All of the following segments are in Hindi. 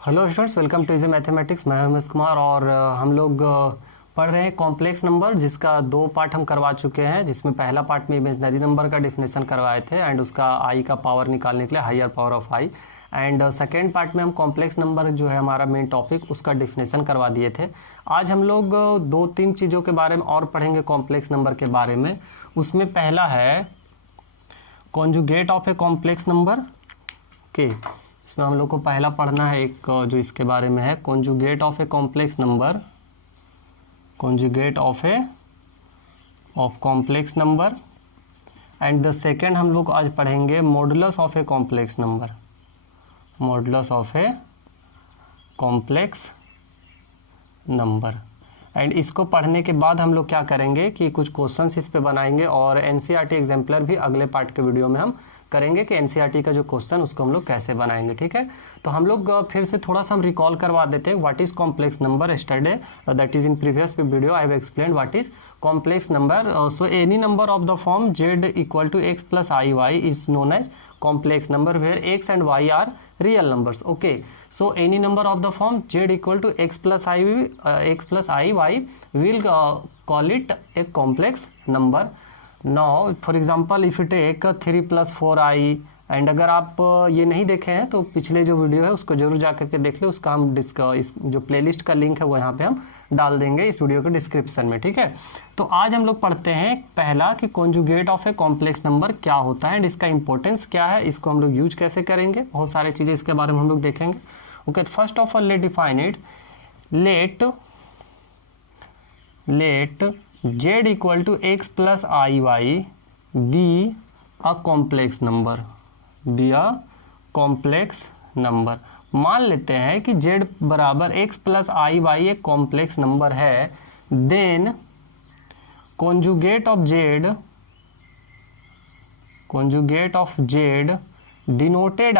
Hello students, welcome to easy mathematics. मैं हूं कुमार और हम लोग पढ़ रहे हैं कॉम्प्लेक्स नंबर, जिसका दो पार्ट हम करवा चुके हैं। जिसमें पहला पार्ट में इमेजिनरी नंबर का डिफिनेशन करवाए थे एंड उसका आई का पावर निकालने के लिए higher power of i, and second part में हम कॉम्प्लेक्स नंबर जो है हमारा मेन टॉपिक, उसका डिफिनेशन करवा दिए थे। आज हम लोग दो तीन चीज़ों के बारे में और पढ़ेंगे कॉम्प्लेक्स नंबर के बारे में। उसमें पहला है conjugate of a complex number के। इसमें हम लोग को पहला पढ़ना है एक जो इसके बारे में है, conjugate of a complex number, conjugate of complex number. And the second हम लोग आज पढ़ेंगे modulus of a complex number, modulus of a complex number. And इसको पढ़ने के बाद हम लोग क्या करेंगे कि कुछ क्वेश्चंस इस पे बनाएंगे और एनसीईआरटी एग्जाम्पलर भी अगले पार्ट के वीडियो में हम करेंगे कि एनसीईआरटी का जो क्वेश्चन उसको हम लोग कैसे बनाएंगे। ठीक है, तो हम लोग फिर से थोड़ा सा हम रिकॉल करवा देते हैं what is complex number. Yesterday that is in previous video I have explained what is complex number. So any number of the form z equal to x plus I y is known as complex number where x and y are real numbers. Okay, so any number of the form z equal to x plus i y will call it a complex number. Now for example if you take 3 plus 4i, and अगर आप ये नहीं देखे हैं तो पिछले जो वीडियो है उसको जरूर जा करके देख ले। उसका हम इस जो प्लेलिस्ट का लिंक है वो यहाँ पे हम डाल देंगे इस वीडियो के डिस्क्रिप्शन में। ठीक है, तो आज हम लोग पढ़ते हैं पहला कि conjugate of a complex number क्या होता है एंड इसका इंपॉर्टेंस क्या है, इसको हम लोग यूज कैसे करेंगे, बहुत सारी चीजें इसके बारे में हम लोग देखेंगे। Okay, first of all let define it. Let z equal to x plus I Y be a complex number, be a complex number. मान लेते हैं कि z बराबर x प्लस आई वाई एक कॉम्प्लेक्स नंबर है, then conjugate of z denoted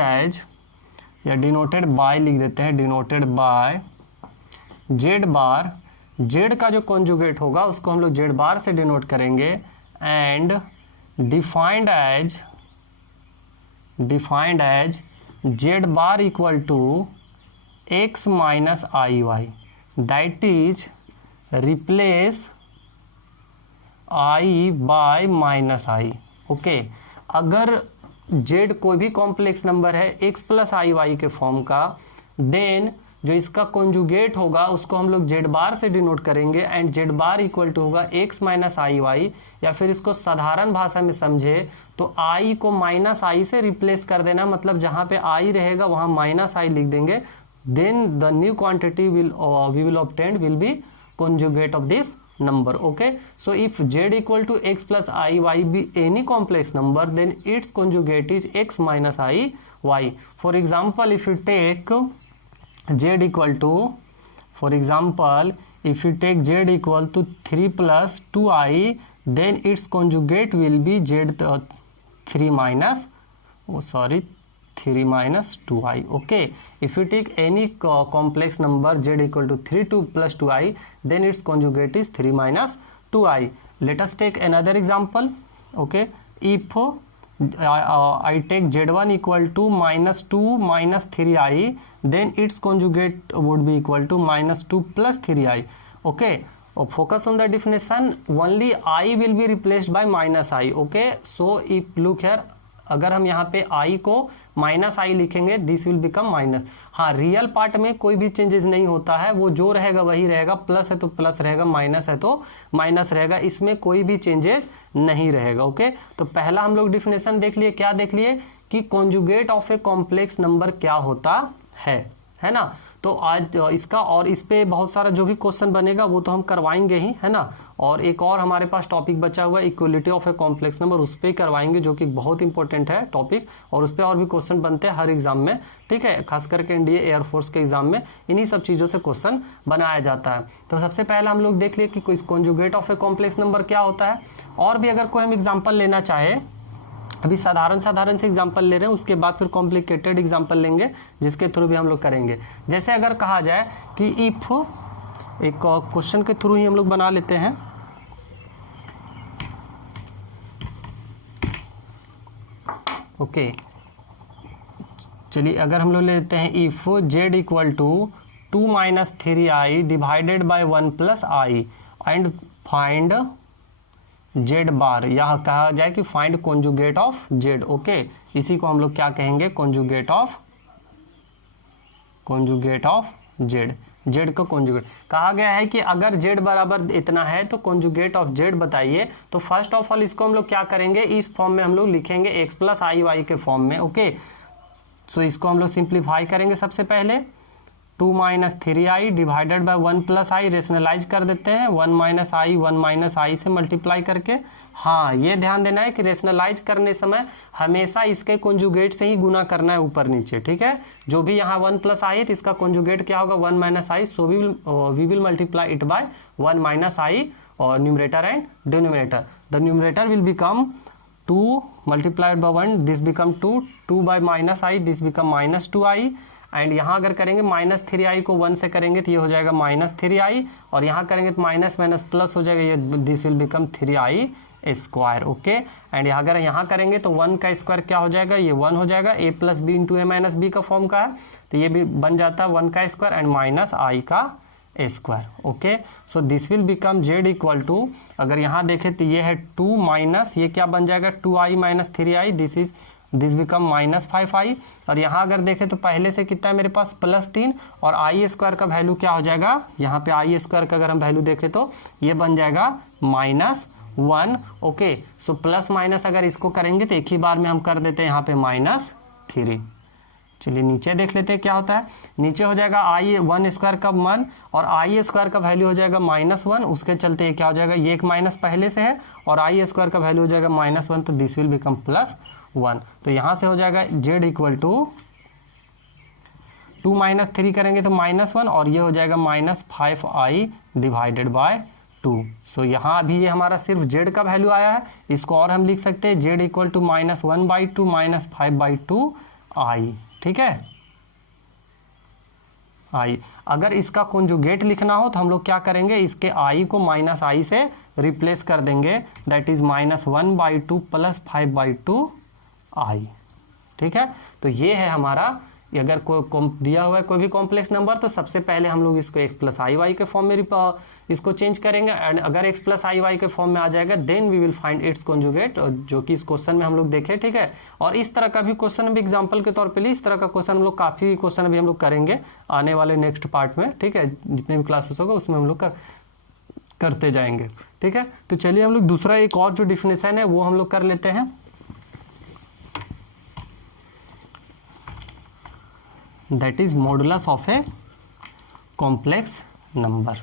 as या डिनोटेड बाय लिख देते हैं, denoted by z bar. z का जो कॉन्जुगेट होगा उसको हम लोग z बार से डिनोट करेंगे and defined as z bar equal to x minus i y, that is replace i by minus i. Okay, अगर z कोई भी कॉम्प्लेक्स नंबर है x प्लस आई वाई के फॉर्म का, देन जो इसका कॉन्जुगेट होगा उसको हम लोग z बार से डिनोट करेंगे and z bar equal to होगा x माइनस आई वाई, या फिर इसको साधारण भाषा में समझे तो i को माइनस आई से रिप्लेस कर देना, मतलब जहां पे i रहेगा वहां माइनस आई लिख देंगे, then the new quantity we will obtain will be conjugate of this number. Okay, so if z equal to x plus i y be any complex number, then its conjugate is x minus i y. For example, if you take z equal to, for example if you take z equal to 3 plus 2i, then its conjugate will be z 3 minus 2i. Okay, if you take any complex number z equal to 3 2 plus 2i, then its conjugate is 3 minus 2i. Let us take another example. Okay, if I take z1 equal to minus 2 minus 3i, then its conjugate would be equal to minus 2 plus 3i. Okay, focus on the definition, only I will be replaced by minus I. Okay, so if look here, अगर हम यहाँ पे i को माइनस आई लिखेंगे दिस विल बिकम माइनस। हाँ, रियल पार्ट में कोई भी चेंजेस नहीं होता है, वो जो रहेगा वही रहेगा, प्लस है तो प्लस रहेगा, माइनस है तो माइनस रहेगा, इसमें कोई भी चेंजेस नहीं रहेगा। ओके, तो पहला हम लोग डिफिनेशन देख लिए, क्या देख लिए कि conjugate of a complex number क्या होता है ना। तो आज इसका और इस पे बहुत सारा जो भी क्वेश्चन बनेगा वो तो हम करवाएंगे ही, है ना। और एक और हमारे पास टॉपिक बचा हुआ है equality of a complex number, उस पर करवाएंगे जो कि बहुत इंपॉर्टेंट है टॉपिक, और उस पर और भी क्वेश्चन बनते हैं हर एग्जाम में। ठीक है, खास करके एनडीए एयरफोर्स के एग्जाम में इन्हीं सब चीज़ों से क्वेश्चन बनाया जाता है। तो सबसे पहले हम लोग देख लिए कि conjugate of a complex number क्या होता है, और भी अगर कोई हम एग्जाम्पल लेना चाहे, अभी साधारण से एग्जांपल ले रहे हैं, उसके बाद फिर कॉम्प्लिकेटेड एग्जांपल लेंगे जिसके थ्रू भी हम लोग करेंगे। जैसे अगर कहा जाए कि इफ, एक क्वेश्चन के थ्रू ही हम लोग बना लेते हैं। ओके, चलिए अगर हम लोग लेते हैं if Z equal to 2 minus 3i divided by 1 plus I and find Z bar, यह कहा जाए कि find conjugate of Z. Okay, इसी को हम लोग क्या कहेंगे, कॉन्जुगेट ऑफ जेड। जेड का कॉन्जुगेट कहा गया है कि अगर जेड बराबर इतना है तो कॉन्जुगेट ऑफ जेड बताइए। तो फर्स्ट ऑफ ऑल इसको हम लोग क्या करेंगे, इस फॉर्म में हम लोग लिखेंगे एक्स प्लस आई वाई के फॉर्म में। ओके, सो इसको हम लोग सिंप्लीफाई करेंगे। सबसे पहले 2 minus 3i divided by 1 plus i, rationalize कर देते हैं 1 माइनस आई से मल्टीप्लाई करके। हाँ, ये ध्यान देना है कि रेशनलाइज करने समय हमेशा इसके कॉन्जुगेट से ही गुना करना है ऊपर नीचे, ठीक है। जो भी यहाँ 1 प्लस आई है तो इसका कॉन्जुगेट क्या होगा 1 minus I, so we will multiply it by 1 minus I और numerator and denominator. The numerator will become 2 multiplied by 1, this become 2 by minus I, this become minus 2i। And यहाँ अगर करेंगे माइनस 3i को 1 से करेंगे तो ये हो जाएगा माइनस 3i, और यहाँ करेंगे तो माइनस माइनस प्लस हो जाएगा, ये this will become 3i square. Okay, and अगर यहाँ करेंगे तो 1 का स्क्वायर क्या हो जाएगा, ये 1 हो जाएगा, a plus b into a minus b का फॉर्म का है, तो ये भी बन जाता है 1 का स्क्वायर एंड माइनस आई का square. Okay, so this will become z equal to, अगर यहाँ देखें तो ये है 2 माइनस, ये क्या बन जाएगा 2i minus 3i, this become minus 5i। और यहाँ अगर देखें तो पहले से कितना है मेरे पास +3, और आई स्क्वायर का वैल्यू क्या हो जाएगा, यहाँ पे आई स्क्वायर का अगर हम वैल्यू देखें तो ये बन जाएगा -1। ओके, सो प्लस माइनस अगर इसको करेंगे तो एक ही बार में हम कर देते हैं यहाँ पे -3। चलिए नीचे देख लेते हैं क्या होता है। नीचे हो जाएगा i1 स्क्वायर का 1 और आई स्क्वायर का वैल्यू हो जाएगा -1, उसके चलते ये क्या हो जाएगा, ये एक माइनस पहले से है और आई स्क्वायर का वैल्यू हो जाएगा -1, तो दिस विल बिकम +1। तो यहाँ से हो जाएगा z इक्वल टू 2 माइनस 3 करेंगे तो -1, और ये हो जाएगा -5i डिवाइडेड बाय 2। सो यहाँ अभी ये हमारा सिर्फ z का वैल्यू आया है, इसको और हम लिख सकते हैं z इक्वल टू -1/2 -5/2 i, ठीक है। i अगर इसका कॉन्जुगेट लिखना हो तो हम लोग क्या करेंगे, इसके i को -i से रिप्लेस कर देंगे, दैट इज -1/2 +5/2 i, ठीक है। तो ये है हमारा, अगर कोई दिया हुआ है कोई भी कॉम्प्लेक्स नंबर तो सबसे पहले हम लोग इसको x प्लस आई वाई के फॉर्म में इसको चेंज करेंगे, एंड अगर x प्लस आई वाई के फॉर्म में आ जाएगा then we will find its conjugate, जो कि इस क्वेश्चन में हम लोग देखे, ठीक है। और इस तरह का भी क्वेश्चन भी एग्जांपल के तौर पे लिए, इस तरह का क्वेश्चन हम लोग काफी क्वेश्चन भी हम लोग करेंगे आने वाले नेक्स्ट पार्ट में, ठीक है। जितने भी क्लासेस होगा उसमें हम लोग करते जाएंगे, ठीक है। तो चलिए हम लोग दूसरा एक और जो डिफिनेशन है वो हम लोग कर लेते हैं, that is modulus of a complex number।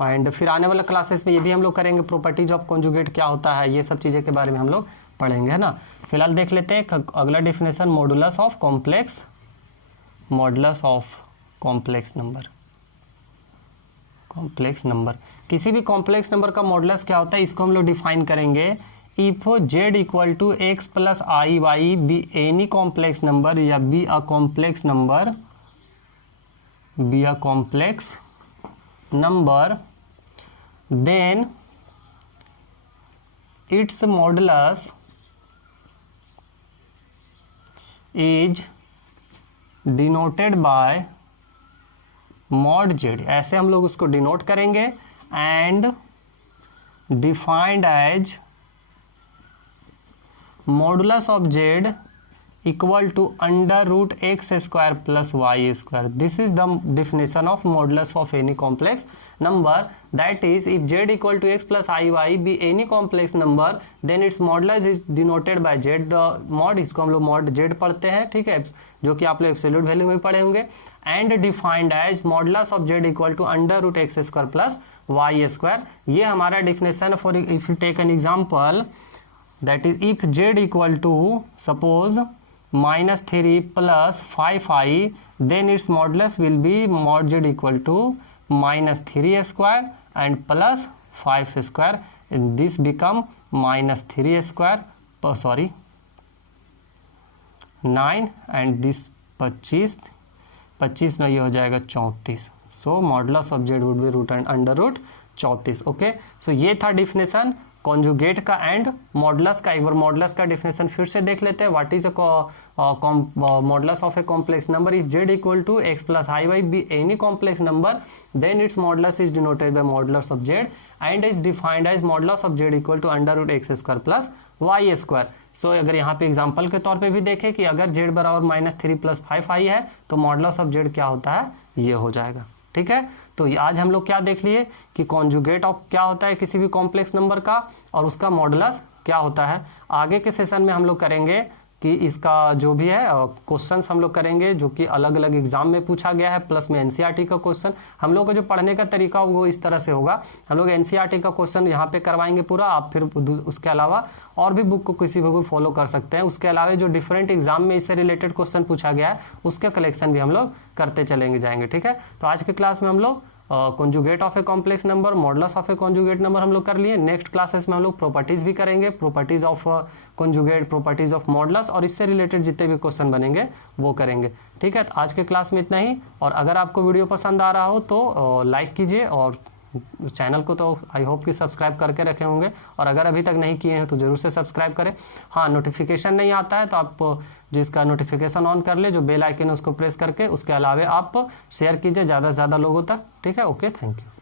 And फिर आने वाला क्लासेस में ये भी हम लोग करेंगे, प्रॉपर्टीज ऑफ कॉन्जुगेट क्या होता है, ये सब चीज़ें के बारे में हम लोग पढ़ेंगे, है ना। फिलहाल देख लेते हैं अगला definition, modulus of complex number. किसी भी कॉम्प्लेक्स नंबर का मॉडुलस क्या होता है, इसको हम लोग डिफाइन करेंगे, if z equal to x plus I Y be any complex number या be a complex number then its modulus is denoted by mod z, ऐसे हम लोग उसको डिनोट करेंगे, and defined as modulus of z equal to √x² plus y²। This is the definition of modulus of any complex number, that is if z equal to x plus iy be any complex number then its modulus is denoted by z mod, इसको हम लोग mod z पढ़ते हैं, ठीक है, जो कि आप लोग एब्सोल्यूट वैल्यू में पढ़े होंगे, and defined as modulus of z equal to √x² plus y²। ये हमारा definition for, if you take an example, that is if z equal to suppose -3 plus 5i then its modulus will be mod z equal to -3 square and plus 5 square, and this become -3 square 9 and this 25 ना ये हो जाएगा 34। So modulus of z would be √34। Okay, so ये था डिफिनेशन कॉन्जुगेट का एंड मॉडुलस का। एक बार मॉडुलस का डेफिनेशन फिर से देख लेते हैं। What is modulus of a complex number? If z equal to x plus I Y be any complex number then its modulus is denoted by modulus of z and is defined as modulus of z equal to under root X square plus Y square. So अगर यहाँ पे एग्जांपल के तौर पे भी देखें कि अगर z बराबर -3 + 5i है तो मॉडुलस ऑफ z क्या होता है, ये हो जाएगा। ठीक है, तो आज हम लोग क्या देख लिए कि कॉन्जुगेट ऑफ क्या होता है किसी भी कॉम्प्लेक्स नंबर का और उसका मॉडुलस क्या होता है। आगे के सेशन में हम लोग करेंगे कि इसका जो भी है क्वेश्चंस हम लोग करेंगे जो कि अलग अलग एग्जाम में पूछा गया है, प्लस में एनसीईआरटी का क्वेश्चन। हम लोग का जो पढ़ने का तरीका होगा वो इस तरह से होगा, हम लोग एनसीईआरटी का क्वेश्चन यहाँ पे करवाएंगे पूरा, आप फिर उसके अलावा और भी बुक को किसी भी फॉलो कर सकते हैं। उसके अलावा जो डिफरेंट एग्जाम में इससे रिलेटेड क्वेश्चन पूछा गया है उसके कलेक्शन भी हम लोग करते चलेंगे जाएंगे। ठीक है, तो आज के क्लास में हम लोग conjugate of a complex number, modulus of A conjugate number हम लोग कर लिए। नेक्स्ट क्लासेस में हम लोग प्रॉपर्टीज भी करेंगे, properties of conjugate, properties of modulus और इससे रिलेटेड जितने भी क्वेश्चन बनेंगे वो करेंगे। ठीक है, तो आज के क्लास में इतना ही। और अगर आपको वीडियो पसंद आ रहा हो तो लाइक कीजिए और चैनल को तो आई होप कि सब्सक्राइब करके रखे होंगे, और अगर अभी तक नहीं किए हैं तो जरूर से सब्सक्राइब करें। हाँ, नोटिफिकेशन नहीं आता है तो आप जिसका नोटिफिकेशन ऑन कर ले, जो बेल आइकन है उसको प्रेस करके, उसके अलावा आप शेयर कीजिए ज़्यादा से ज़्यादा लोगों तक। ठीक है, ओके, थैंक यू।